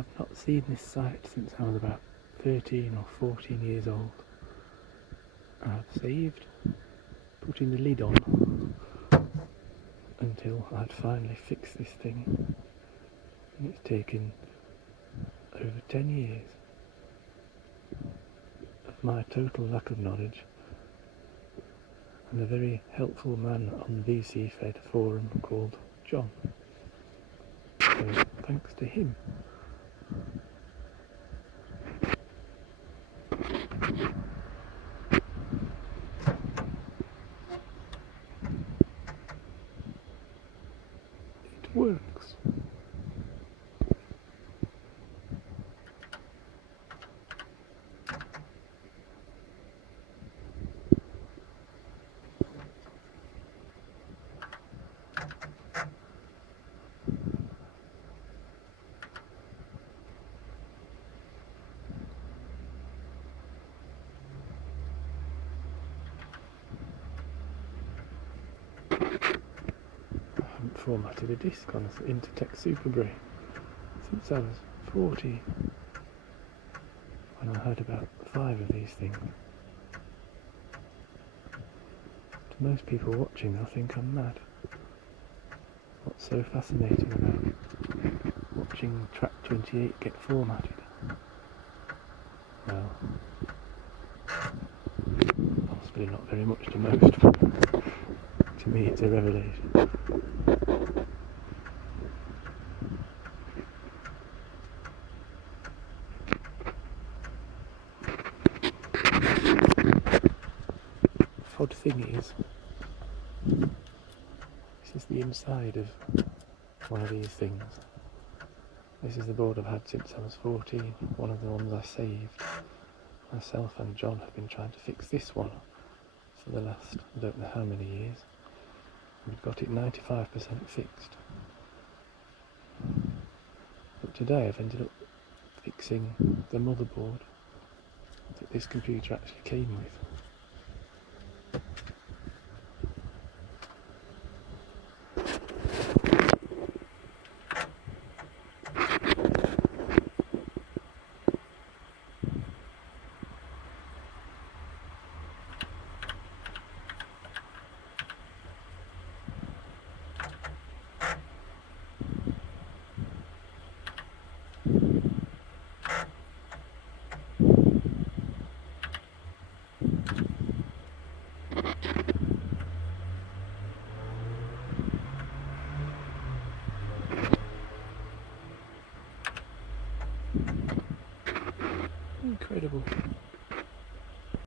I've not seen this site since I was about 13 or 14 years old. I've saved putting the lid on until I'd finally fixed this thing, and it's taken over 10 years of my total lack of knowledge and a very helpful man on the VCFED forum called John. So thanks to him. It works. Formatted a disc on an Intertec Superbrain since I was 14, when I had about 5 of these things. To most people watching, they'll think I'm mad. What's so fascinating about watching track 28 get formatted? Well, possibly not very much to most, but to me it's a revelation. Odd thing is, this is the inside of one of these things. This is the board I've had since I was 14, one of the ones I saved. Myself and John have been trying to fix this one for the last, I don't know how many years. We've got it 95% fixed. But today I've ended up fixing the motherboard that this computer actually came with. Incredible.